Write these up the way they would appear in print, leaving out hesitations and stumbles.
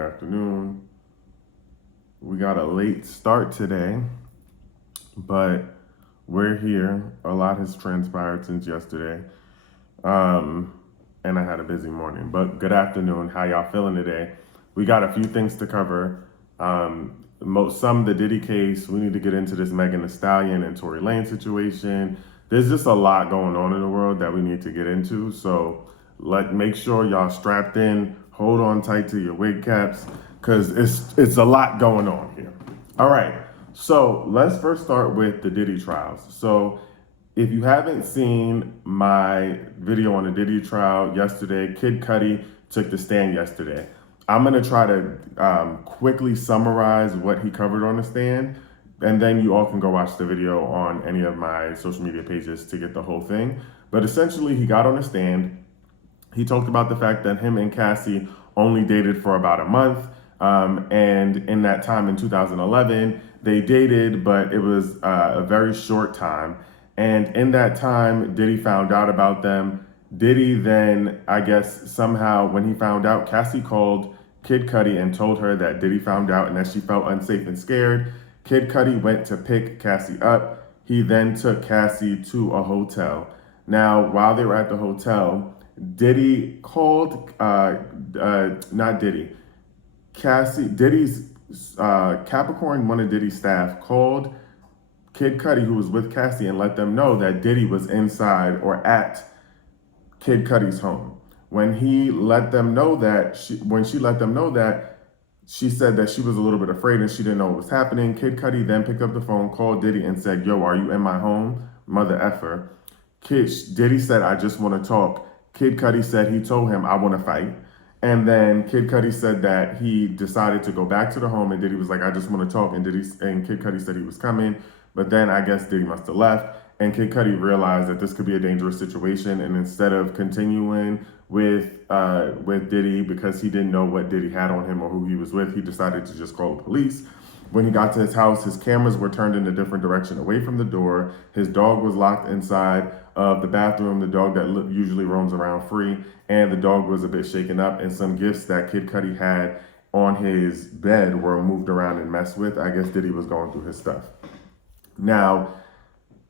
afternoon. We got a late start today, but we're here. A lot has transpired since yesterday. And I had a busy morning, but good afternoon. How y'all feeling today? We got a few things to cover. Some of the Diddy case. We need to get into this Megan Thee Stallion and Tory Lanez situation. There's just a lot going on in the world that we need to get into. So make sure y'all strapped in. Hold on tight to your wig caps, because it's a lot going on here. All right. So let's first start with the Diddy trials. So if you haven't seen my video on the Diddy trial yesterday, Kid Cudi took the stand yesterday. I'm going to try to quickly summarize what he covered on the stand, and then you all can go watch the video on any of my social media pages to get the whole thing. But essentially, he got on the stand. He talked about the fact that him and Cassie only dated for about a month. And in that time in 2011, they dated, but it was a very short time. And in that time, Diddy found out about them. Diddy then, I guess, somehow, when he found out, Cassie called Kid Cudi and told her that Diddy found out and that she felt unsafe and scared. Kid Cudi went to pick Cassie up. He then took Cassie to a hotel. Now, while they were at the hotel, Diddy called, not Diddy, Diddy's Capricorn, one of Diddy's staff, called Kid Cudi, who was with Cassie, and let them know that Diddy was inside or at Kid Cudi's home. When he let them know that, she let them know that, she said that she was a little bit afraid and she didn't know what was happening. Kid Cudi then picked up the phone, called Diddy, and said, "Yo, are you in my home? Mother effer." Diddy said, "I just want to talk." Kid Cudi said he told him, "I want to fight." And then Kid Cudi said that he decided to go back to the home, and Diddy was like, "I just want to talk." And Kid Cudi said he was coming, but then I guess Diddy must have left. And Kid Cudi realized that this could be a dangerous situation, and instead of continuing with Diddy, because he didn't know what Diddy had on him or who he was with, he decided to just call the police. When he got to his house, his cameras were turned in a different direction away from the door. His dog was locked inside of the bathroom, the dog that usually roams around free, and the dog was a bit shaken up, and some gifts that Kid Cudi had on his bed were moved around and messed with. I guess Diddy was going through his stuff. Now,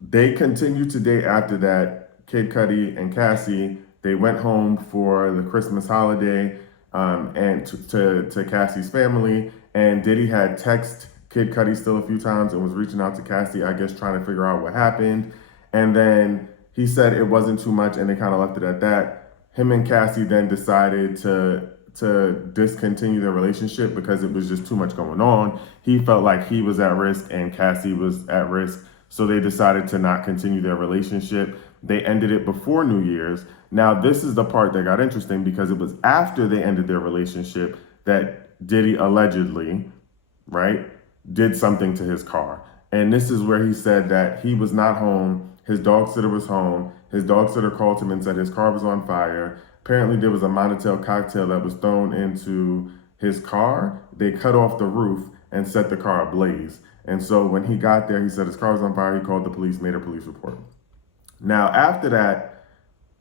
they continued to date after that. Kid Cudi and Cassie, they went home for the Christmas holiday and to Cassie's family. And Diddy had texted Kid Cudi still a few times and was reaching out to Cassie, I guess, trying to figure out what happened. And then he said it wasn't too much, and they kind of left it at that. Him and Cassie then decided to discontinue their relationship because it was just too much going on. He felt like he was at risk and Cassie was at risk. So they decided to not continue their relationship. They ended it before New Year's. Now, this is the part that got interesting, because it was after they ended their relationship that Diddy allegedly, right, did something to his car. And this is where he said that he was not home. His dog sitter was home. His dog sitter called him and said his car was on fire. Apparently, there was a Monitel cocktail that was thrown into his car. They cut off the roof and set the car ablaze. And so when he got there, he said his car was on fire. He called the police, made a police report. Now, after that,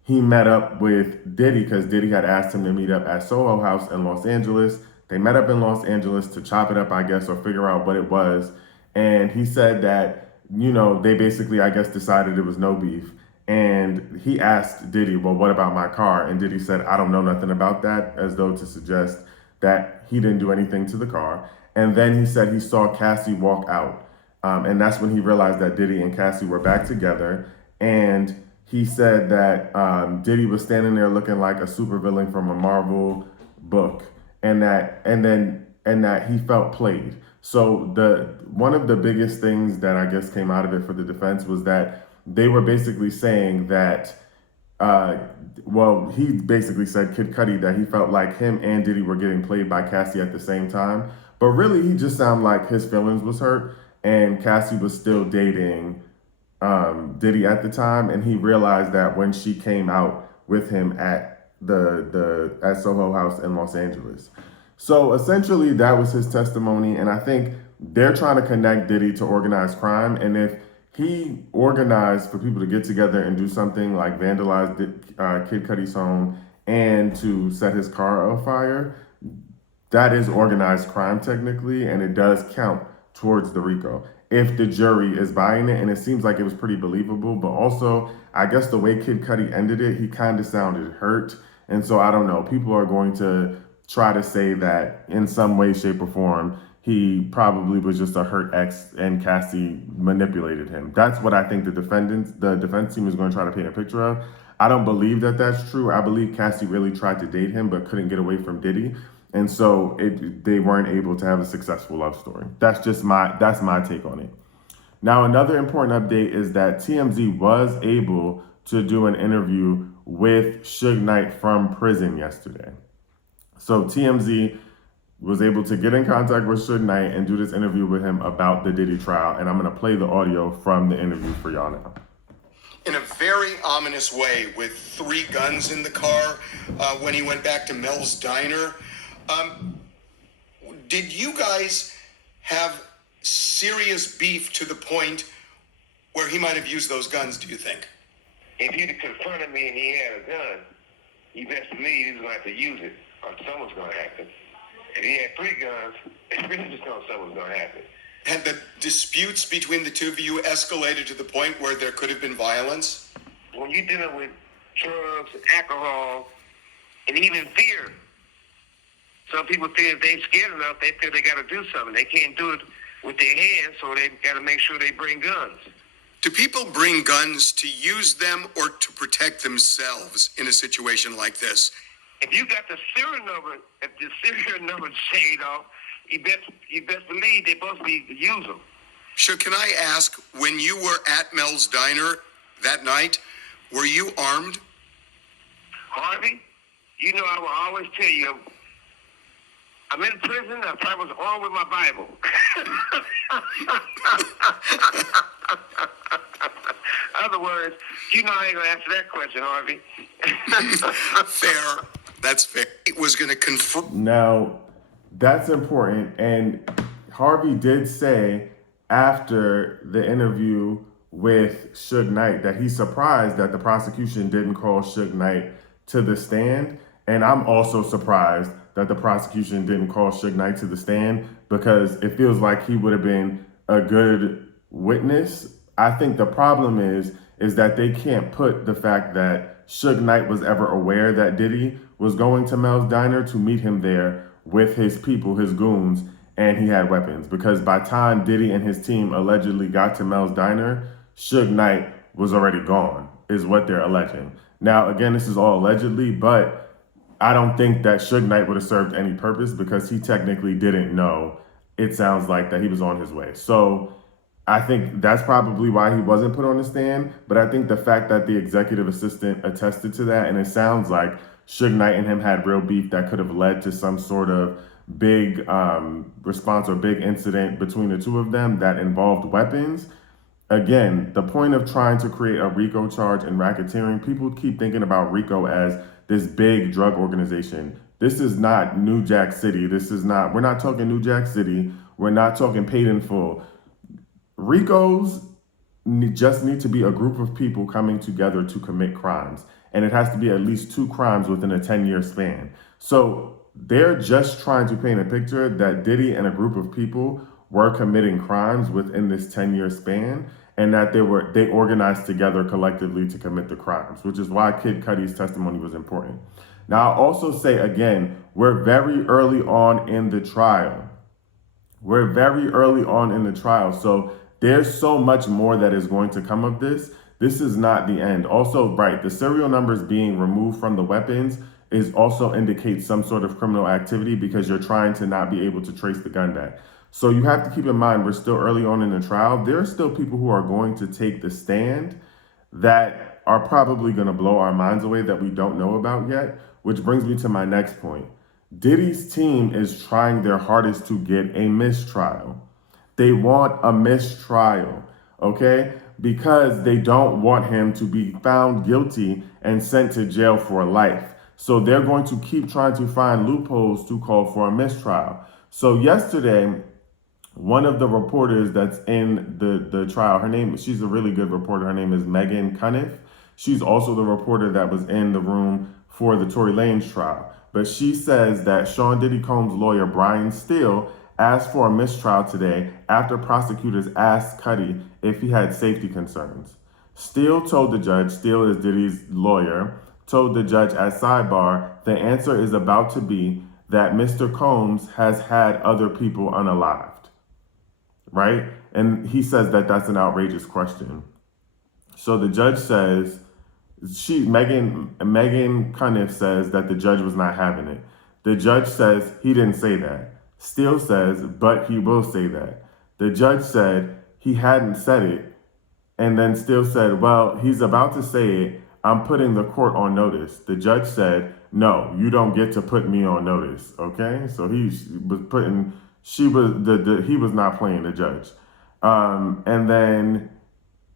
he met up with Diddy because Diddy had asked him to meet up at Soho House in Los Angeles. They met up in Los Angeles to chop it up, I guess, or figure out what it was. And he said that, they basically, I guess, decided it was no beef. And he asked Diddy, "Well, what about my car?" And Diddy said, "I don't know nothing about that," as though to suggest that he didn't do anything to the car. And then he said he saw Cassie walk out. And that's when he realized that Diddy and Cassie were back together. And he said that Diddy was standing there looking like a supervillain from a Marvel book, and that he felt played. So one of the biggest things that I guess came out of it for the defense was that they were basically saying that, he basically said, Kid Cudi, that he felt like him and Diddy were getting played by Cassie at the same time. But really, he just sounded like his feelings was hurt, and Cassie was still dating Diddy at the time, and he realized that when she came out with him at at Soho House in Los Angeles. So essentially, that was his testimony, and I think they're trying to connect Diddy to organized crime, and if he organized for people to get together and do something like vandalize Kid Cudi's home and to set his car on fire, that is organized crime technically, and it does count towards the RICO if the jury is buying it. And it seems like it was pretty believable, but also I guess the way Kid Cudi ended it, he kind of sounded hurt. And so I don't know, people are going to try to say that in some way, shape, or form, he probably was just a hurt ex and Cassie manipulated him. That's what I think the defense team is going to try to paint a picture of. I don't believe that that's true. I believe Cassie really tried to date him but couldn't get away from Diddy. And so they weren't able to have a successful love story. That's my take on it. Now, another important update is that TMZ was able to do an interview with Suge Knight from prison yesterday. So TMZ was able to get in contact with Suge Knight and do this interview with him about the Diddy trial. And I'm going to play the audio from the interview for y'all now. In a very ominous way, with 3 guns in the car when he went back to Mel's Diner. Did you guys have serious beef to the point where he might have used those guns, do you think? If you'd have confronted me and he had a gun, you best believe he was going to have to use it, or something's going to happen. If he had 3 guns, it's really just know something's going to happen. Had the disputes between the two of you escalated to the point where there could have been violence? When you're dealing with drugs, alcohol, and even fear, some people feel if they're scared enough, they feel they got to do something. They can't do it with their hands, so they got to make sure they bring guns. Do people bring guns to use them or to protect themselves in a situation like this? If you got the serial number, if the serial number shade off, you best believe they both need to use them. So can I ask, when you were at Mel's Diner that night, were you armed? Harvey, you know I will always tell you, I'm in prison, I probably was armed with my Bible. In other words, you know I ain't going to answer that question, Harvey. Fair. That's fair. It was going to confirm. Now, that's important. And Harvey did say after the interview with Suge Knight that he's surprised that the prosecution didn't call Suge Knight to the stand. And I'm also surprised that the prosecution didn't call Suge Knight to the stand because it feels like he would have been a good witness. I think the problem is that they can't put the fact that Suge Knight was ever aware that Diddy was going to Mel's Diner to meet him there with his people, his goons, and he had weapons. Because by time Diddy and his team allegedly got to Mel's Diner, Suge Knight was already gone, is what they're alleging. Now, again, this is all allegedly, but I don't think that Suge Knight would have served any purpose because he technically didn't know, it sounds like, that he was on his way. So I think that's probably why he wasn't put on the stand. But I think the fact that the executive assistant attested to that, and it sounds like Suge Knight and him had real beef that could have led to some sort of big response or big incident between the two of them that involved weapons. Again, the point of trying to create a RICO charge in racketeering, people keep thinking about RICO as this big drug organization. This is not New Jack City. We're not talking New Jack City. We're not talking paid in full. RICOs just need to be a group of people coming together to commit crimes. And it has to be at least 2 crimes within a 10-year span. So they're just trying to paint a picture that Diddy and a group of people were committing crimes within this 10-year span, and that they organized together collectively to commit the crimes, which is why Kid Cudi's testimony was important. Now, I'll also say again, we're very early on in the trial. So there's so much more that is going to come of this. This is not the end. Also, right, the serial numbers being removed from the weapons is also indicates some sort of criminal activity because you're trying to not be able to trace the gun back. So you have to keep in mind, we're still early on in the trial. There are still people who are going to take the stand that are probably going to blow our minds away that we don't know about yet, which brings me to my next point. Diddy's team is trying their hardest to get a mistrial. They want a mistrial, okay? Because they don't want him to be found guilty and sent to jail for life. So they're going to keep trying to find loopholes to call for a mistrial. So yesterday, one of the reporters that's in the trial, she's a really good reporter. Her name is Megan Cuniff. She's also the reporter that was in the room for the Tory Lanez trial. but she says that Sean Diddy Combs' lawyer, Brian Steele, asked for a mistrial today after prosecutors asked Cudi if he had safety concerns. Steele told the judge, Steele is Diddy's lawyer, told the judge at sidebar, the answer is about to be that Mr. Combs has had other people unalived, right? And he says that that's an outrageous question. So the judge says, Megan Cuniff says that the judge was not having it. The judge says he didn't say that. Steele says, but he will say that. The judge said he hadn't said it, and then Steele said, well, he's about to say it. I'm putting the court on notice. The judge said, no, you don't get to put me on notice. Okay, so he was not playing the judge. And then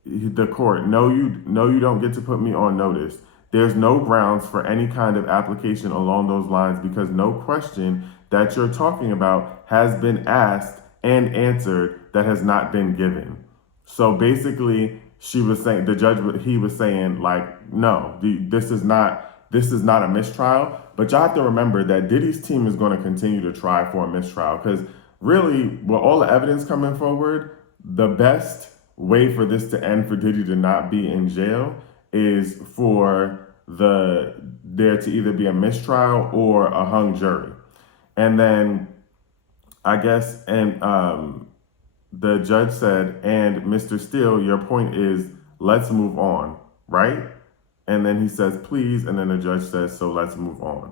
the court, no, you don't get to put me on notice. There's no grounds for any kind of application along those lines because no question that you're talking about has been asked and answered that has not been given. So basically, he was saying like, no, this is not a mistrial. But y'all have to remember that Diddy's team is going to continue to try for a mistrial because really, with all the evidence coming forward, the best way for this to end for Diddy to not be in jail is for there to either be a mistrial or a hung jury. And then I guess, the judge said, and Mr. Steele, your point is, let's move on, right? And then he says, please, and then the judge says, so let's move on.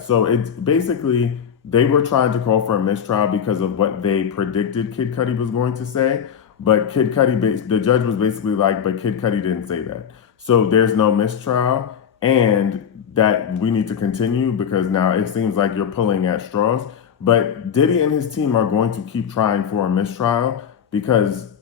So it's basically, they were trying to call for a mistrial because of what they predicted Kid Cudi was going to say, but the judge was basically like, but Kid Cudi didn't say that. So there's no mistrial, and that we need to continue because now it seems like you're pulling at straws. But Diddy and his team are going to keep trying for a mistrial because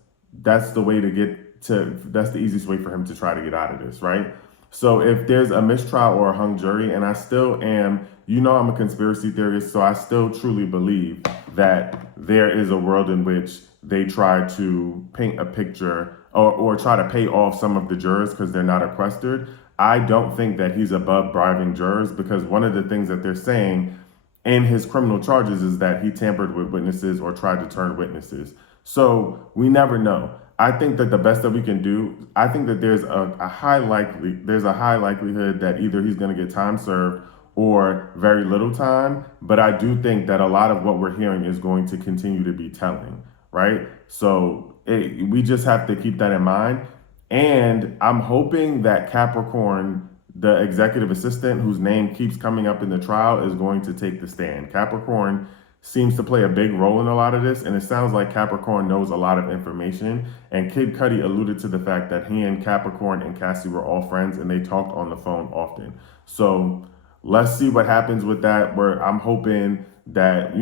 that's the easiest way for him to try to get out of this, right? So if there's a mistrial or a hung jury, and I still am, I'm a conspiracy theorist, so I still truly believe that there is a world in which they try to paint a picture or try to pay off some of the jurors because they're not sequestered. I don't think that he's above bribing jurors because one of the things that they're saying in his criminal charges is that he tampered with witnesses or tried to turn witnesses. So we never know. I think that the best that we can do, I think that there's a high likelihood that either he's going to get time served or very little time. But I do think that a lot of what we're hearing is going to continue to be telling, right? So we just have to keep that in mind. And I'm hoping that Capricorn, the executive assistant whose name keeps coming up in the trial, is going to take the stand. Capricorn seems to play a big role in a lot of this, and it sounds like Capricorn knows a lot of information. And Kid Cudi alluded to the fact that he and Capricorn and Cassie were all friends, and they talked on the phone often. So let's see what happens with that. I'm hoping that,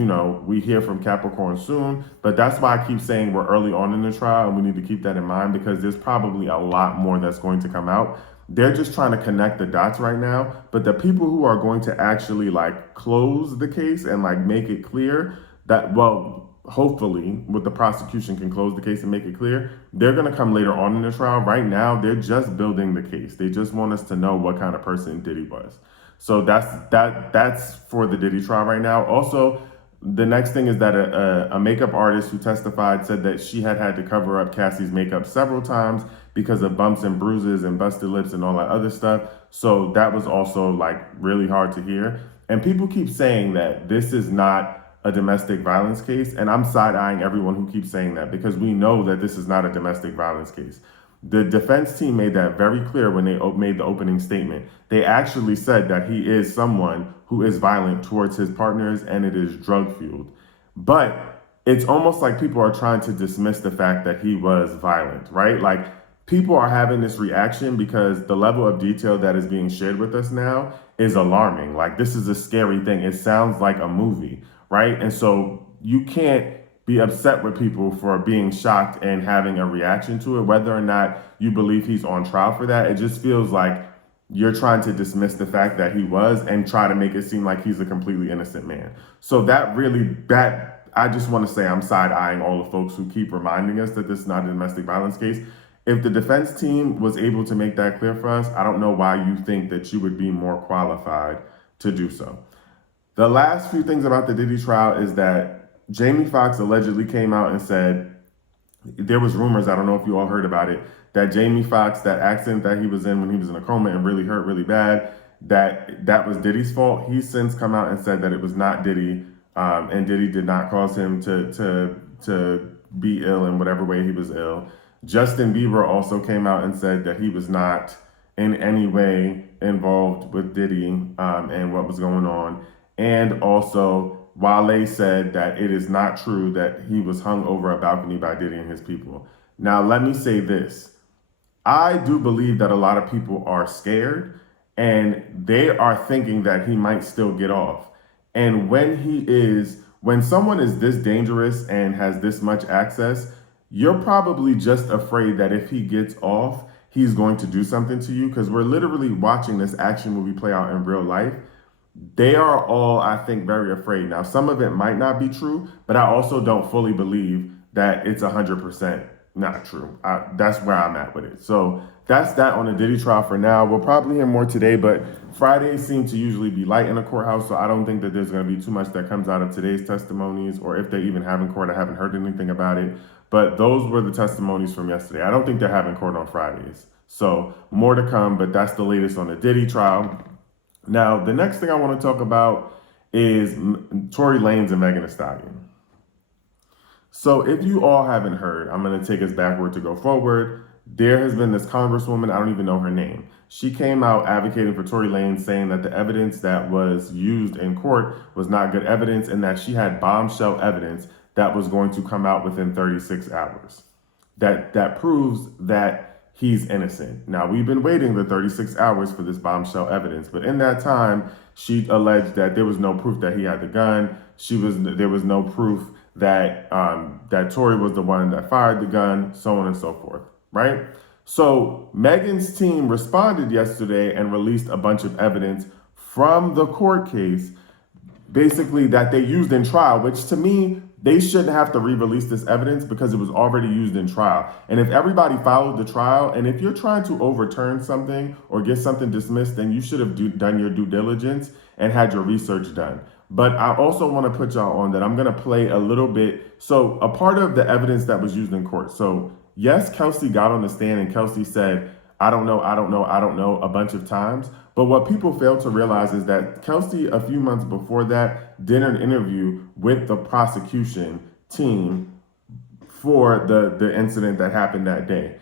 we hear from Capricorn soon, but that's why I keep saying we're early on in the trial and we need to keep that in mind because there's probably a lot more that's going to come out. They're just trying to connect the dots right now, but the people who are going to actually close the case and make it clear that, well, hopefully with the prosecution can close the case and make it clear, they're going to come later on in the trial. Right now, they're just building the case. They just want us to know what kind of person Diddy was. So that's for the Diddy trial right now. Also, the next thing is that a makeup artist who testified said that she had to cover up Cassie's makeup several times because of bumps and bruises and busted lips and all that other stuff. So that was also really hard to hear. And people keep saying that this is not a domestic violence case. And I'm side-eyeing everyone who keeps saying that because we know that this is not a domestic violence case. The defense team made that very clear when they made the opening statement. They actually said that he is someone who is violent towards his partners and it is drug-fueled. But it's almost like people are trying to dismiss the fact that he was violent, right? People are having this reaction because the level of detail that is being shared with us now is alarming. This is a scary thing. It sounds like a movie, right? And so you can't be upset with people for being shocked and having a reaction to it, whether or not you believe he's on trial for that. It just feels like you're trying to dismiss the fact that he was and try to make it seem like he's a completely innocent man. So I just want to say I'm side-eyeing all the folks who keep reminding us that this is not a domestic violence case. if the defense team was able to make that clear for us, I don't know why you think that you would be more qualified to do so. The last few things about the Diddy trial is that Jamie Foxx allegedly came out and said, there was rumors, I don't know if you all heard about it, that Jamie Foxx, that accident that he was in when he was in a coma and really hurt really bad, that was Diddy's fault. He's since come out and said that it was not Diddy, and Diddy did not cause him to be ill in whatever way he was ill. Justin Bieber also came out and said that he was not in any way involved with Diddy and what was going on. And also, Wale said that it is not true that he was hung over a balcony by Diddy and his people. Now, let me say this. I do believe that a lot of people are scared and they are thinking that he might still get off. And when someone is this dangerous and has this much access, you're probably just afraid that if he gets off, he's going to do something to you, because we're literally watching this action movie play out in real life. They are all, I think, very afraid. Now, some of it might not be true, but I also don't fully believe that it's 100% not true. That's where I'm at with it. So that's that on the Diddy trial for now. We'll probably hear more today, but Fridays seem to usually be light in the courthouse, so I don't think that there's going to be too much that comes out of today's testimonies, or if they even have in court. I haven't heard anything about it, but those were the testimonies from yesterday. I don't think they're having court on Fridays. So more to come, but that's the latest on the Diddy trial. Now, the next thing I want to talk about is Tory Lanez and Megan Thee Stallion. So if you all haven't heard, I'm going to take us backward to go forward. There has been this congresswoman, I don't even know her name. She came out advocating for Tory Lanez, saying that the evidence that was used in court was not good evidence and that she had bombshell evidence that was going to come out within 36 hours. That proves that he's innocent. Now, we've been waiting the 36 hours for this bombshell evidence, but in that time, she alleged that there was no proof that he had the gun. There was no proof that that Tory was the one that fired the gun, so on and so forth, right? So Megan's team responded yesterday and released a bunch of evidence from the court case, basically that they used in trial, which to me, they shouldn't have to re-release this evidence because it was already used in trial. And if everybody followed the trial, and if you're trying to overturn something or get something dismissed, then you should have done your due diligence and had your research done. But I also want to put y'all on that I'm going to play a little bit. So a part of the evidence that was used in court. So yes, Kelsey got on the stand and Kelsey said, I don't know a bunch of times. But what people fail to realize is that Kelsey, a few months before that, did an interview with the prosecution team for the incident that happened that day,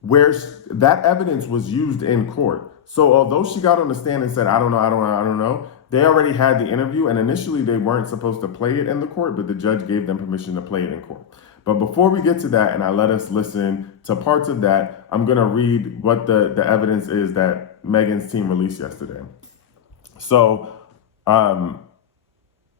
where that evidence was used in court. So although she got on the stand and said, I don't know, they already had the interview, and initially they weren't supposed to play it in the court, but the judge gave them permission to play it in court. But before we get to that, and I let us listen to parts of that, I'm going to read what the evidence is that Megan's team released yesterday. So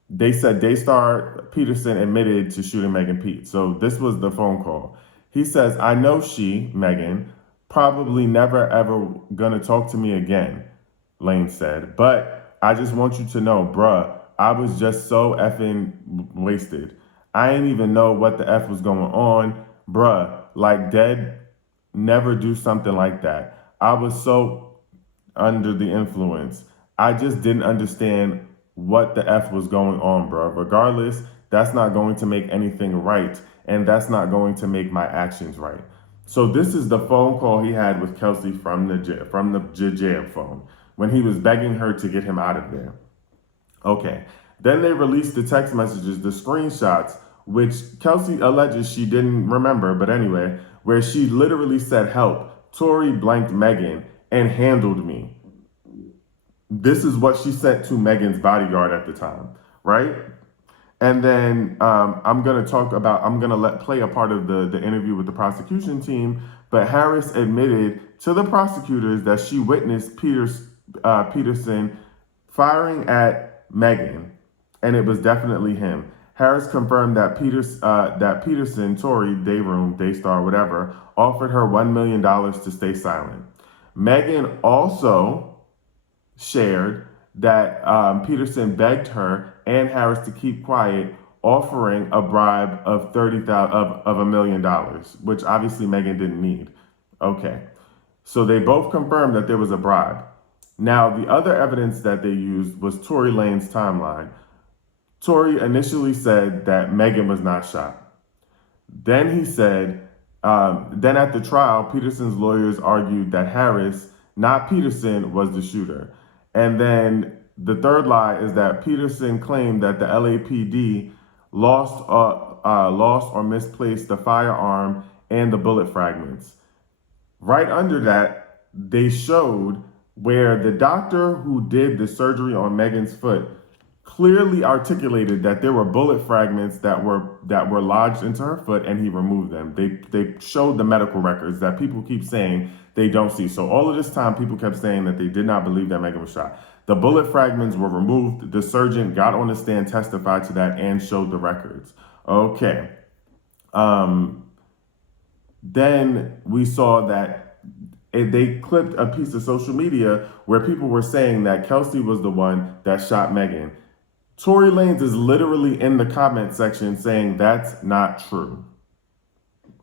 they said Daystar Peterson admitted to shooting Megan Pete. So this was the phone call. He says, I know she, Megan, probably never ever going to talk to me again, Lane said. But I just want you to know, bruh, I was just so effing wasted. I ain't even know what the F was going on. Bruh, like dead, never do something like that. I was so under the influence. I just didn't understand what the F was going on, bruh. Regardless, that's not going to make anything right. And that's not going to make my actions right. So this is the phone call he had with Kelsey from the jail phone when he was begging her to get him out of there. Okay. Then they released the text messages, the screenshots, which Kelsey alleges she didn't remember, but anyway, where she literally said, help, Tory blanked Megan and handled me. This is what she sent to Megan's bodyguard at the time, right? And then I'm going to play a part of the interview with the prosecution team, but Harris admitted to the prosecutors that she witnessed Peterson firing at Megan, and it was definitely him. Harris confirmed that Peterson, Tory, Daystar, whatever, offered her $1 million to stay silent. Megan also shared that Peterson begged her and Harris to keep quiet, offering a bribe of $1 million, which obviously Megan didn't need. Okay. So they both confirmed that there was a bribe. Now, the other evidence that they used was Tory Lanez timeline. Tory initially said that Megan was not shot. Then he said, then at the trial, Peterson's lawyers argued that Harris, not Peterson, was the shooter. And then the third lie is that Peterson claimed that the LAPD lost or misplaced the firearm and the bullet fragments. Right under that, they showed where the doctor who did the surgery on Megan's foot clearly articulated that there were bullet fragments that were lodged into her foot, and he removed them. They showed the medical records that people keep saying they don't see. So all of this time, people kept saying that they did not believe that Megan was shot. The bullet fragments were removed. The surgeon got on the stand, testified to that, and showed the records. Okay. Then we saw that they clipped a piece of social media where people were saying that Kelsey was the one that shot Megan. Tory Lanez is literally in the comment section saying that's not true.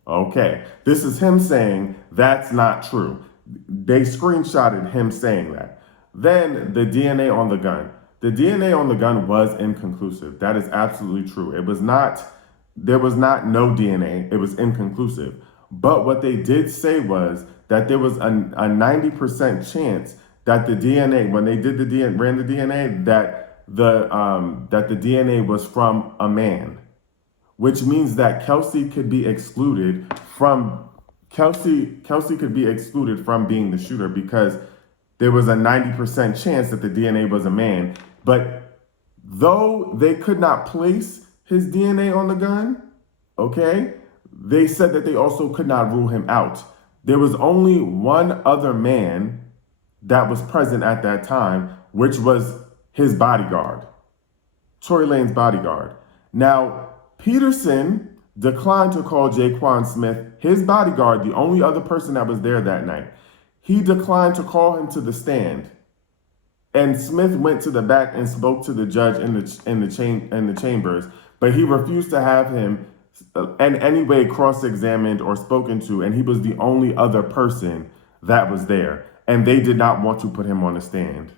Okay, this is him saying that's not true. They screenshotted him saying that. Then the DNA on the gun. The DNA on the gun was inconclusive. That is absolutely true. There was not no DNA. It was inconclusive. But what they did say was that there was a 90% chance that the DNA, when they did ran the DNA, that the DNA was from a man, which means that Kelsey could be excluded from being the shooter because there was a 90% chance that the DNA was a man. But though they could not place his DNA on the gun, okay, they said that they also could not rule him out. There was only one other man that was present at that time, which was his bodyguard, Tory Lanez's bodyguard. Now, Peterson declined to call Jaquan Smith his bodyguard, the only other person that was there that night. He declined to call him to the stand. And Smith went to the back and spoke to the judge in the chambers, but he refused to have him in any way cross-examined or spoken to, and he was the only other person that was there, and they did not want to put him on the stand.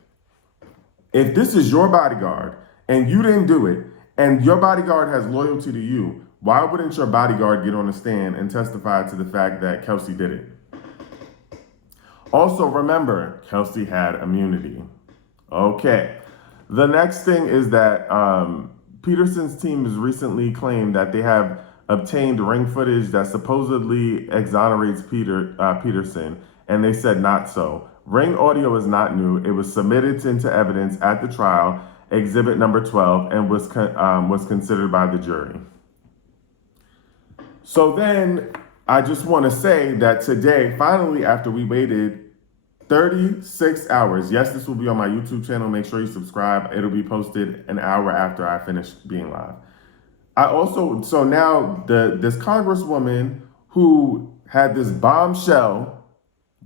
If this is your bodyguard and you didn't do it, and your bodyguard has loyalty to you, why wouldn't your bodyguard get on the stand and testify to the fact that Kelsey did it? Also, remember, Kelsey had immunity. Okay. The next thing is that Peterson's team has recently claimed that they have obtained ring footage that supposedly exonerates Peterson, and they said not so. Ring audio is not new. It was submitted into evidence at the trial, exhibit number 12, and was considered by the jury. So then I just want to say that today, finally, after we waited 36 hours, yes, this will be on my YouTube channel. Make sure you subscribe. It'll be posted an hour after I finish being live. So now this congresswoman who had this bombshell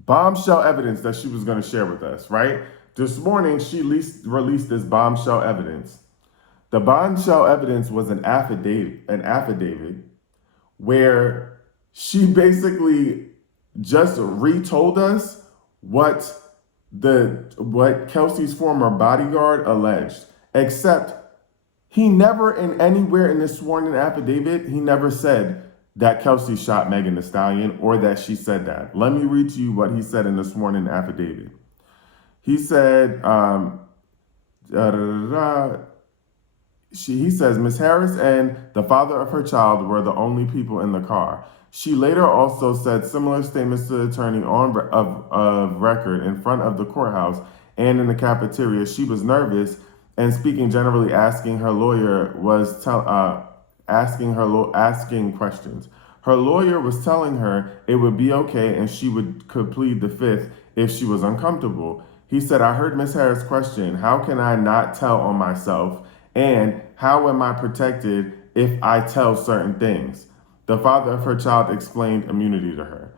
evidence that she was going to share with us, right? This morning, she released this bombshell evidence. The bombshell evidence was an affidavit where she basically just retold us what Kelsey's former bodyguard alleged, except he never anywhere in this sworn in affidavit, he never said that Kelsey shot Megan Thee Stallion or that she said that. Let me read to you what he said in the sworn in affidavit. He said, he says, Ms. Harris and the father of her child were the only people in the car. She later also said similar statements to the attorney of record in front of the courthouse and in the cafeteria. She was nervous and speaking generally, asking questions. Her lawyer was telling her it would be okay and she could plead the fifth if she was uncomfortable. He said, I heard Ms. Harris question, how can I not tell on myself? And how am I protected if I tell certain things? The father of her child explained immunity to her.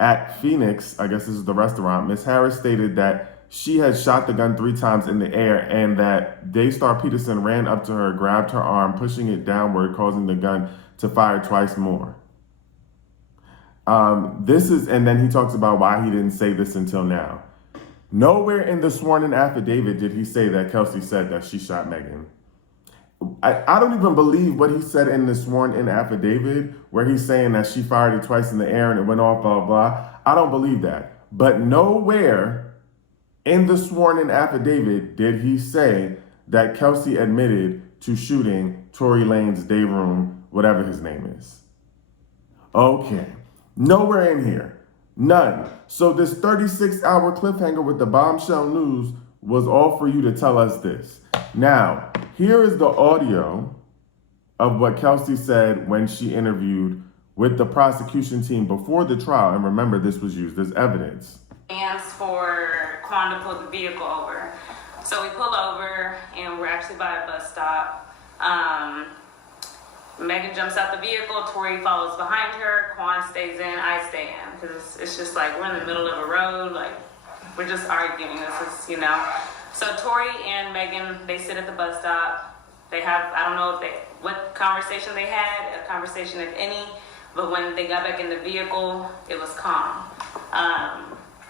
At Phoenix, I guess this is the restaurant, Ms. Harris stated that she had shot the gun 3 times in the air and that Daystar Peterson ran up to her, grabbed her arm, pushing it downward, causing the gun to fire twice more. This is, and then he talks about why he didn't say this until now. Nowhere in the sworn-in affidavit did he say that Kelsey said that she shot Megan. I don't even believe what he said in the sworn-in affidavit where he's saying that she fired it twice in the air and it went off, blah, blah. I don't believe that. But nowhere in the sworn-in affidavit did he say that Kelsey admitted to shooting Tory Lanez day room, whatever his name is. Okay. Nowhere in here. None. So this 36-hour cliffhanger with the bombshell news was all for you to tell us this. Now, here is the audio of what Kelsey said when she interviewed with the prosecution team before the trial. And remember, this was used as evidence. Plans for Quan to pull the vehicle over. So we pull over and we're actually by a bus stop. Megan jumps out the vehicle, Tory follows behind her, Quan stays in, I stay in. Because it's just like we're in the middle of a road, like we're just arguing. This is, you know. So Tory and Megan, they sit at the bus stop. They have, I don't know what conversation they had, a conversation if any, but when they got back in the vehicle, it was calm.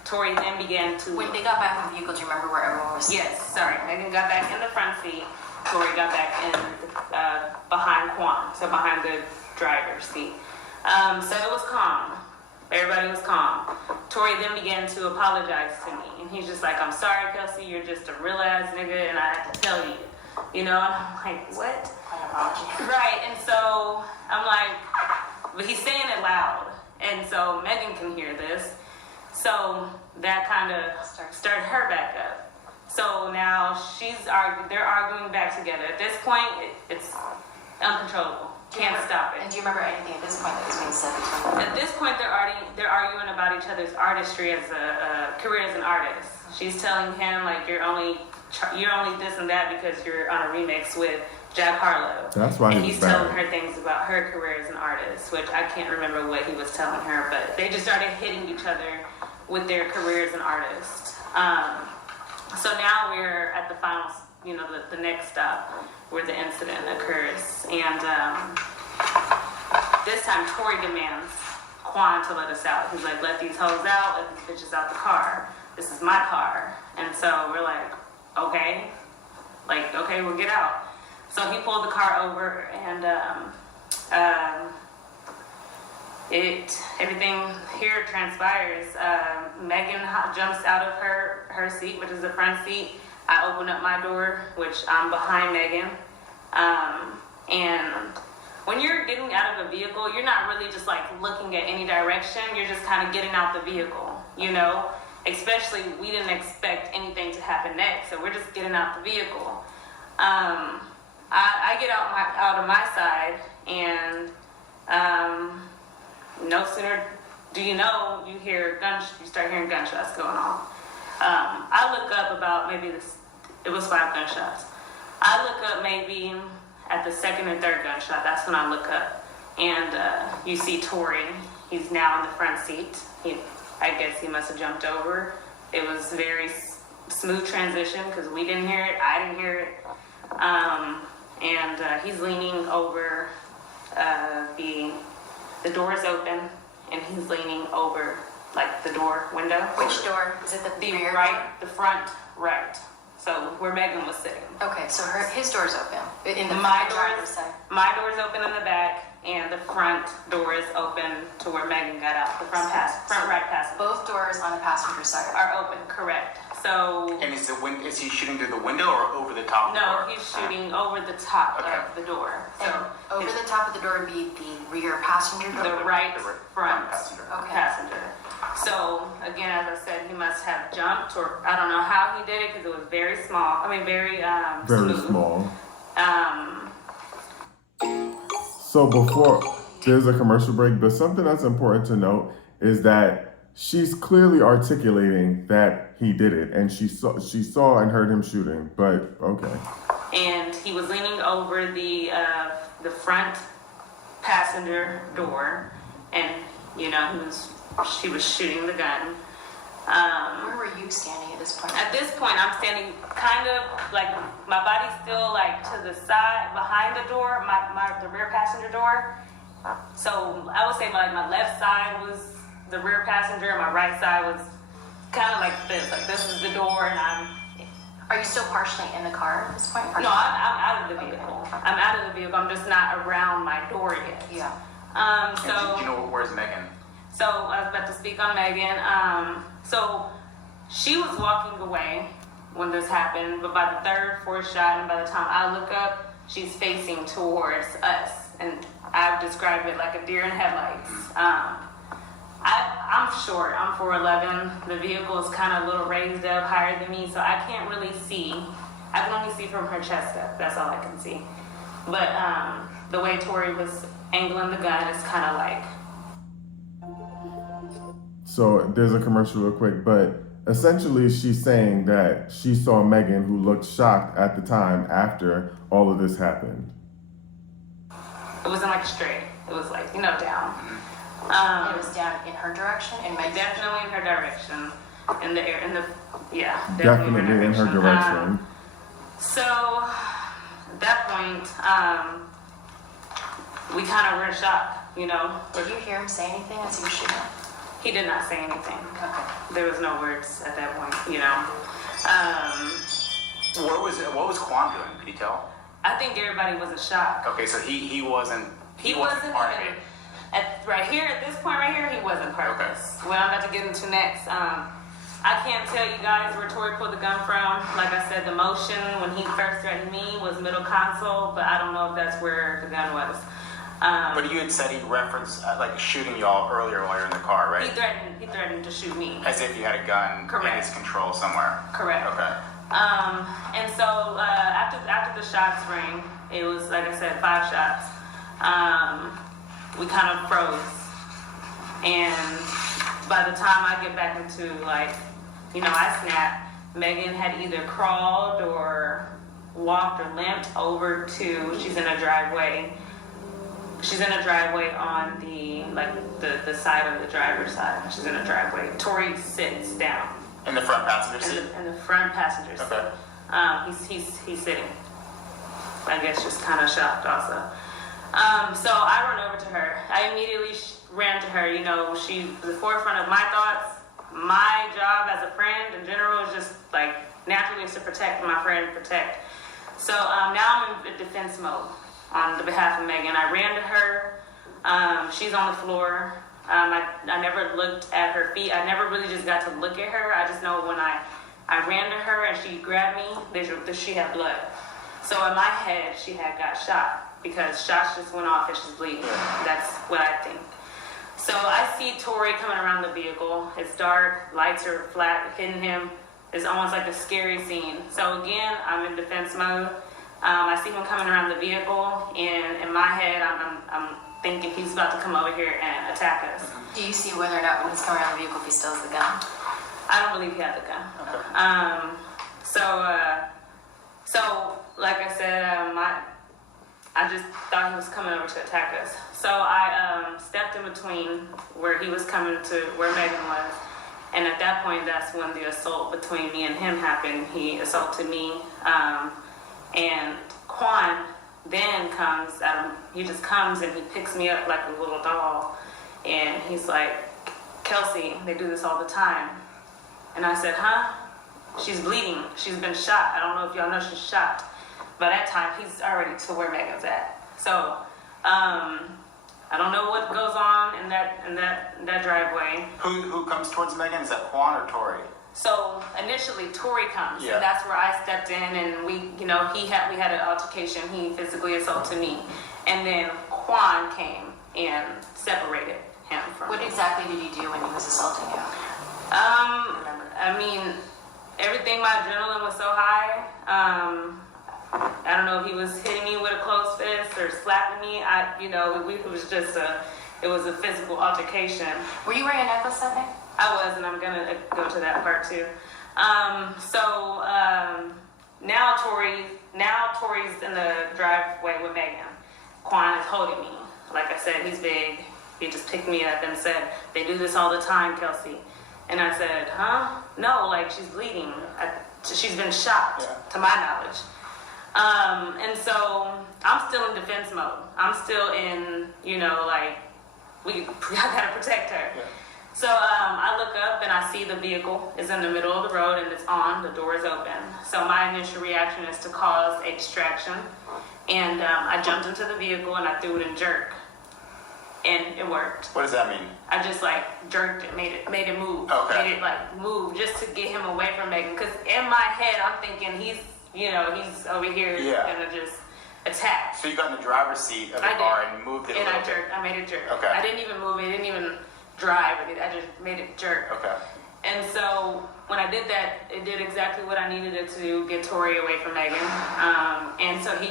Tory then began to... When they got back in the vehicle, do you remember where everyone was? Yes, sorry. Megan got back in the front seat. Tory got back in behind Quan, so behind the driver's seat. So it was calm. Everybody was calm. Tory then began to apologize to me. And he's just like, I'm sorry, Kelsey, you're just a real ass nigga, and I had to tell you. You know, and I'm like, what? Right, and so I'm like, but he's saying it loud. And so Megan can hear this. So that kind of stirred her back up. So now they're arguing back together. At this point, it's uncontrollable. Can't stop it. And do you remember anything at this point that was being said between them? At this point, they're arguing about each other's artistry as a career as an artist. She's telling him like you're only this and that because you're on a remix with Jack Harlow. That's why he's telling her things about her career as an artist, which I can't remember what he was telling her, but they just started hitting each other with their careers as an artist. So now we're at the final, you know, the next stop where the incident occurs. And this time Tory demands Quan to let us out. He's like, let these hoes out, let these bitches out the car. This is my car. And so we're like, okay, we'll get out. So he pulled the car over and everything here transpires. Megan jumps out of her seat, which is the front seat. I open up my door, which I'm behind Megan. And when you're getting out of a vehicle, you're not really just like looking at any direction. You're just kind of getting out the vehicle, you know? Especially, we didn't expect anything to happen next, so we're just getting out the vehicle. I get out of my side, and no sooner do you know, you start hearing gunshots going on. I look up about it was 5 gunshots. I look up maybe at the second and third gunshot. That's when I look up, and you see Tory. He's now in the front seat. I guess he must have jumped over. It was very smooth transition because we didn't hear it. I didn't hear it. And he's leaning over the door is open, and he's leaning over like the door window. Which door? Is it the rear right, door? the front right. So where Megan was sitting. Okay, so his door's open in the My driver's side. My door's open in the back, and the front door is open to where Megan got out. The front right passenger. Both doors on the passenger side Are open, correct. So. And is he shooting through the window or over the top of the door? No, he's shooting over the top of the door. So and over the top of the door would be the rear passenger door? the right front passenger. Okay. passenger. So again, as I said, he must have jumped, or I don't know how he did it because it was very small. I mean, very smooth. Small. Um. So before there's a commercial break, but something that's important to note is that she's clearly articulating that he did it, and she saw and heard him shooting. But okay. And he was leaning over the front passenger door, and you know she was shooting the gun. Where were you standing at this point? At this point, I'm standing kind of like my body's still like to the side behind the door, the rear passenger door, So I would say my left side was the rear passenger, and my right side was kind of like this. Like this is the door, and Are you still partially in the car at this point? I'm out of the vehicle. I'm out of the vehicle. I'm just not around my door yet. Yeah. And So. do you know where's Megan? So I was about to speak on Megan. So she was walking away when this happened, but by the third, fourth shot, and by the time I look up, she's facing towards us, and I've described it like a deer in headlights. I'm short. I'm 4'11". The vehicle is kind of a little raised up, higher than me, so I can't really see. I can only see from her chest up. That's all I can see. But the way Tory was angling the gun is kind of like. So there's a commercial real quick, but essentially she's saying that she saw Megan, who looked shocked at the time after all of this happened. It wasn't like straight. It was like, down. It was down in her direction, in my Definitely in her direction. Definitely in her direction. So at that point, we kind of were in shock, Did you hear him say anything as he was shooting? He did not say anything. Okay. There was no words at that point, What was Quan doing? Could you tell? I think everybody was in shock. Okay, so he wasn't part of it. At this point right here, he wasn't part of this. What I'm about to get into next, I can't tell you guys where Tory pulled the gun from. Like I said, the motion when he first threatened me was middle console, but I don't know if that's where the gun was. But you had said he referenced shooting y'all earlier while you're in the car, right? He threatened to shoot me. As if you had a gun in his control somewhere. Correct. Okay. And so after the shots rang, it was like I said, 5 shots. We kind of froze, and by the time I get back into I snapped. Megan had either crawled or walked or limped over to. She's in a driveway. She's in a driveway on the side of the driver's side. She's in a driveway. Tory sits down. In the front passenger seat? In the front passenger seat. Okay. He's sitting. I guess just kind of shocked also. So I run over to her. I immediately ran to her. She was the forefront of my thoughts. My job as a friend in general is just naturally is to protect my friend, protect. So now I'm in defense mode on the behalf of Megan. I ran to her. She's on the floor. I never looked at her feet. I never really just got to look at her. I just know when I ran to her and she grabbed me, she had blood. So in my head, she had got shot because shots just went off and she's bleeding. That's what I think. So I see Tory coming around the vehicle. It's dark, lights are flat, hitting him. It's almost like a scary scene. So again, I'm in defense mode. I see him coming around the vehicle, and in my head, I'm thinking he's about to come over here and attack us. Do you see whether or not when he's coming around the vehicle, if he still has the gun? I don't believe he had the gun. Okay. So like I said, I just thought he was coming over to attack us. So I stepped in between where he was coming to where Megan was. And at that point, that's when the assault between me and him happened. He assaulted me. And Quan then comes out. He just comes and he picks me up like a little doll. And he's like, Kelsey, they do this all the time. And I said, huh? She's bleeding. She's been shot. I don't know if y'all know she's shot. By that time, he's already to where Megan's at. So, I don't know what goes on in that driveway. Who comes towards Megan? Is that Quan or Tory? So initially, Tory comes, Yeah. and that's where I stepped in, and we had an altercation. He physically assaulted me, and then Quan came and separated him from What me. exactly did he do when he was assaulting you? I mean, everything. My adrenaline was so high. I don't know if he was hitting me with a closed fist or slapping me. It was just a physical altercation. Were you wearing a necklace that night? I was, and I'm gonna go to that part too. Now Tory's in the driveway with Megan. Quan is holding me. Like I said, he's big. He just picked me up and said, "They do this all the time, Kelsey." And I said, "Huh? No, she's bleeding. She's been shot, to my knowledge." And so I'm still in defense mode. I'm still in, like, I gotta protect her. Yeah. So I look up and I see the vehicle is in the middle of the road and it's on, the door is open. So my initial reaction is to cause a distraction. And I jumped into the vehicle and I threw it in jerk. And it worked. What does that mean? I just jerked it, made it move. Okay. Made it move just to get him away from Megan. Because in my head I'm thinking he's over here gonna just attack. So you got in the driver's seat of the car and moved it a and little I jerked. I made it jerk. Okay. I didn't even move it. Didn't even drive it. I just made it jerk. Okay. And so when I did that, it did exactly what I needed it to get Tory away from Megan. And so I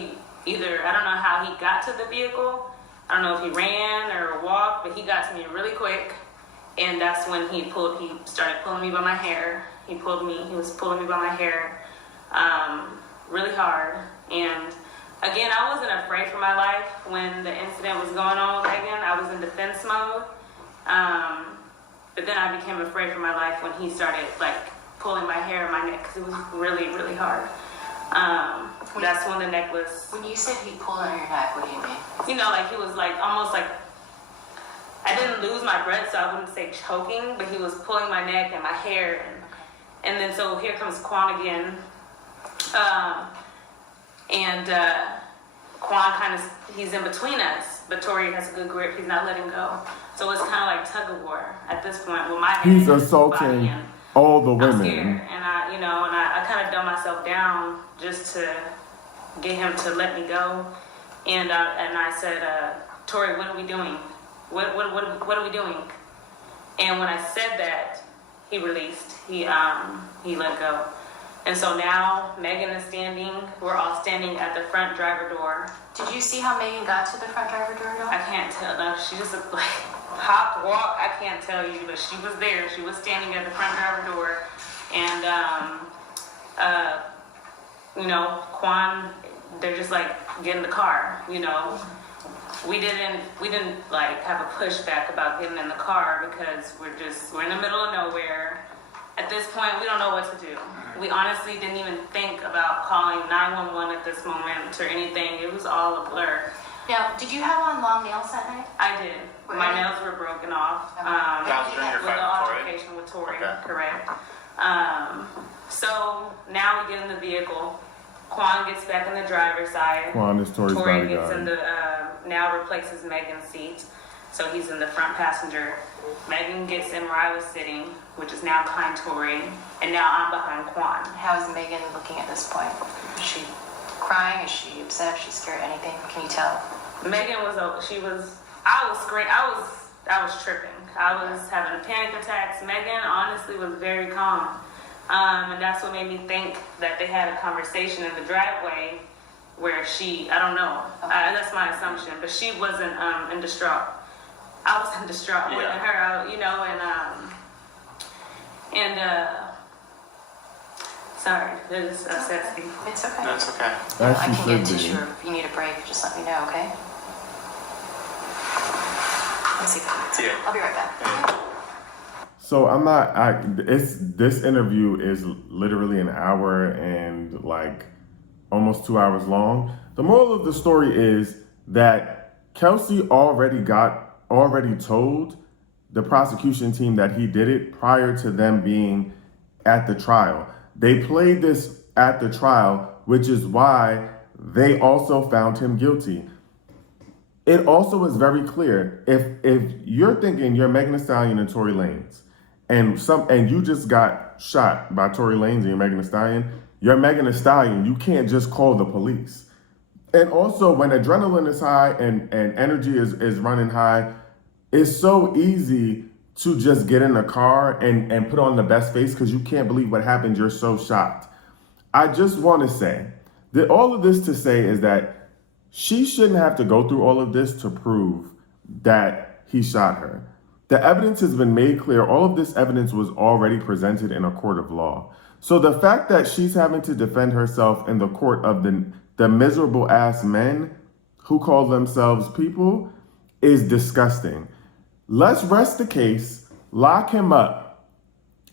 don't know how he got to the vehicle. I don't know if he ran or walked, but he got to me really quick. And that's when he started pulling me by my hair. He was pulling me by my hair really hard. And again, I wasn't afraid for my life when the incident was going on with Megan. I was in defense mode. But then I became afraid for my life when he started pulling my hair and my neck because it was really, really hard. That's when the necklace. When you said he pulled on your neck, what do you mean? He was almost I didn't lose my breath, so I wouldn't say choking, but he was pulling my neck and my hair. And then so here comes Quan again. Quan he's in between us, but Tory has a good grip. He's not letting go. So it's kind of like tug of war at this point with my head. He's assaulting all the women. I'm scared, and I kind of dumb myself down just to get him to let me go. And I said, Tory, what are we doing? What are we doing? And when I said that, he released. He let go. And so now Megan is standing. We're all standing at the front driver door. Did you see how Megan got to the front driver door? I can't tell. No, she just hopped, walked. I can't tell you, but she was there. She was standing at the front driver door, and Quan, they're just get in the car. We didn't have a pushback about getting in the car because we're in the middle of nowhere. At this point, we don't know what to do. We honestly didn't even think about calling 911 at this moment or anything. It was all a blur. Now, did you have on long nails that night? I did. My nails were broken off. That was during your with fight the with Tory? altercation with Tory, Okay. correct. So now we get in the vehicle. Quan gets back in the driver's side. Quan is Tory's Tory gets bodyguard. in the now replaces Megan's seat, so he's in the front passenger. Megan gets in where I was sitting, which is now behind Tory, and now I'm behind Quan. How is Megan looking at this point? Is she crying? Is she upset? Is she scared? Anything? Can you tell? Megan I was screaming. I was tripping. I was having panic attacks. Megan honestly was very calm. And that's what made me think that they had a conversation in the driveway where I don't know. That's my assumption, but she wasn't in distraught. I was in distraught with her, sorry, this upsets me. It's okay. That's okay. As I she can get should tissue, be. or if you need a break, just let me know, okay? Let's see. See ya. I'll be right back. So this interview is literally an hour and almost 2 hours long. The moral of the story is that Kelsey already told the prosecution team that he did it prior to them being at the trial. They played this at the trial, which is why they also found him guilty. It also is very clear, if you're thinking you're Megan Thee Stallion and Tory Lanez, and you just got shot by Tory Lanez and you're Megan Thee Stallion, you're Megan Thee Stallion, you can't just call the police. And also, when adrenaline is high and energy is running high, it's so easy to just get in a car and put on the best face because you can't believe what happened. You're so shocked. I just want to say that all of this to say is that she shouldn't have to go through all of this to prove that he shot her. The evidence has been made clear. All of this evidence was already presented in a court of law. So the fact that she's having to defend herself in the court of the miserable ass men who call themselves people is disgusting. Let's rest the case, lock him up,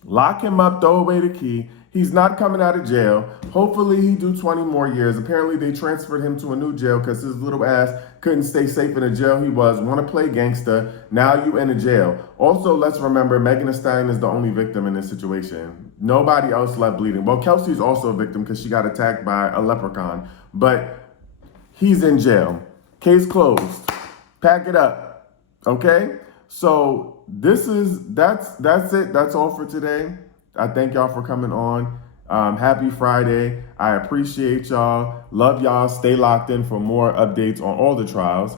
throw away the key, He's not coming out of jail. Hopefully he do 20 more years. Apparently they transferred him to a new jail because his little ass couldn't stay safe in the jail he was. Want to play gangster. Now you in a jail. Also, let's remember, Megan Thee Stallion is the only victim in this situation. Nobody else left bleeding. Well, Kelsey's also a victim because she got attacked by a leprechaun. But he's in jail. Case closed. Pack it up. Okay? So that's it. That's all for today. I thank y'all for coming on. Happy Friday. I appreciate y'all. Love y'all. Stay locked in for more updates on all the trials.